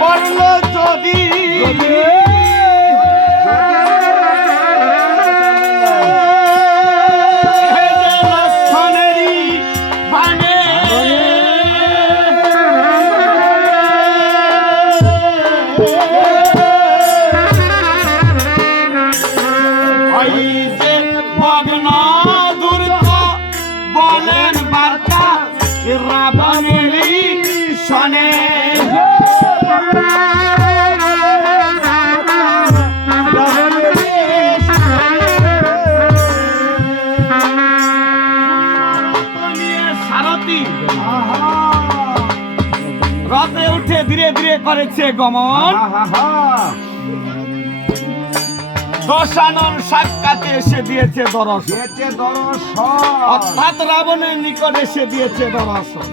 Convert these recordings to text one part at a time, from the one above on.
পড়ল যদি বলেন বার্তা রাবণেরই শোনে সারথি রথে উঠে ধীরে ধীরে করেছে গমন। দশানন সাক্ষাতে এসে দিয়েছে দর্শন, অর্থাৎ রাবণের নিকট এসে দিয়েছে দর্শন।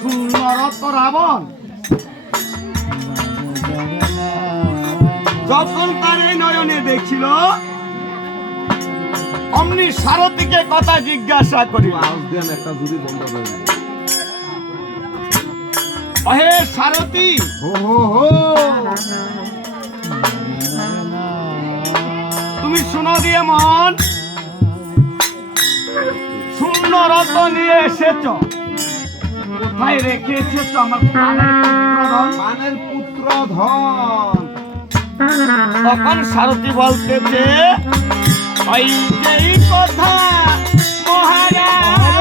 সুন্দরত রাবণ যখন তার এই নয়নে দেখিল, অমনি সারথীকে কথা জিজ্ঞাসা করিল, হে সারথী, তুমি শুনো দিয়ে মন, শূন্য রথ নিয়ে এসেছ, কোথায় রেখে এসেছ আমার প্রাণের পুত্র ধন। তখন সারথী বলতেছে, ওই যেই কথা মহারাজ,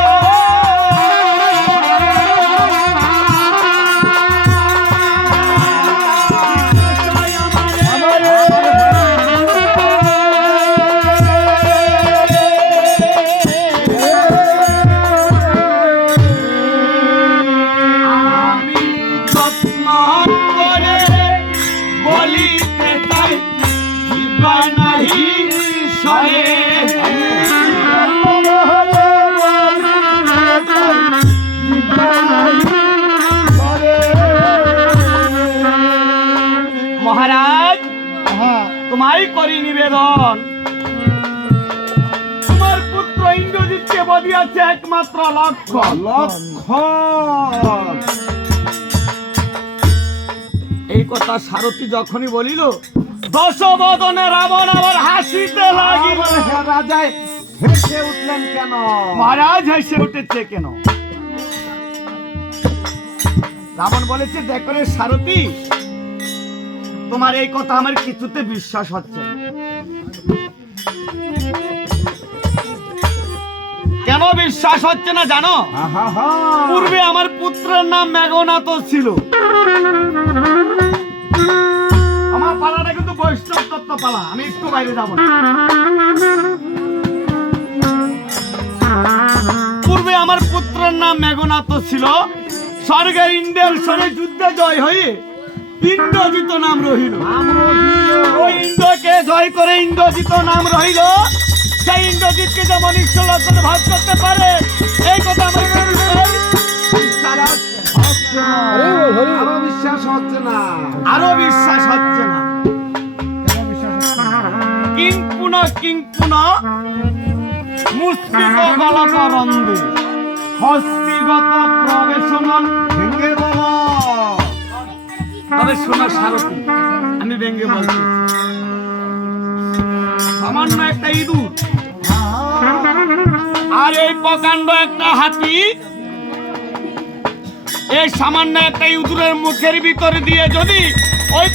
মহারাজ তোমায় করি নিবেদন, তোমার পুত্র ইন্দ্রজিৎকে বধিয়াছে একমাত্র লক্ষণ। এই কথা সারথী যখনই বলিল, দশবদনে রাবণ আবার হাসিতে লাগিল। রাজা হেসে উঠলেন কেন? মহারাজ হেসে উঠেছে কেন? রাবণ বলেছে, দেখো রে সারথী, তোমার এই কথা আমার কিছুতে বিশ্বাস হচ্ছে না। কেন বিশ্বাস হচ্ছে না জানো? পূর্বে আমার পুত্রের নাম মেঘনাথ ছিল। আমার পালাটা কিন্তু বৈষ্ণব তত্ত্ব পালা, আমি একটু বাইরে যাব না। পূর্বে আমার পুত্রের নাম মেঘনাথ ছিল। স্বর্গের ইন্দ্রের সঙ্গে যুদ্ধে জয় হয়ে ইন্দ্রজিৎ নাম রহিল। ওই ইন্দ্রকে জয় করে ইন্দ্রজিৎ নাম রহিল। সেই ইন্দ্রজিৎকে যে মনুষ্য লক্ষণে ভাগ করতে পারে, এই কথা আমার আরো বিশ্বাস হচ্ছে না। কিংপুন মুস্মিত গলকরন্দে হস্তিগত প্রবেশনন ভেঙ্গে বল। তবে শোনো সারথী, আমি ভেঙ্গে বলছি, সামান্য একটা ইঁদুর আর এই প্রকাণ্ড একটা হাতি, এই সামান্য একটা ইঁদুরের মুখের ভিতরে দিয়ে যদি ওই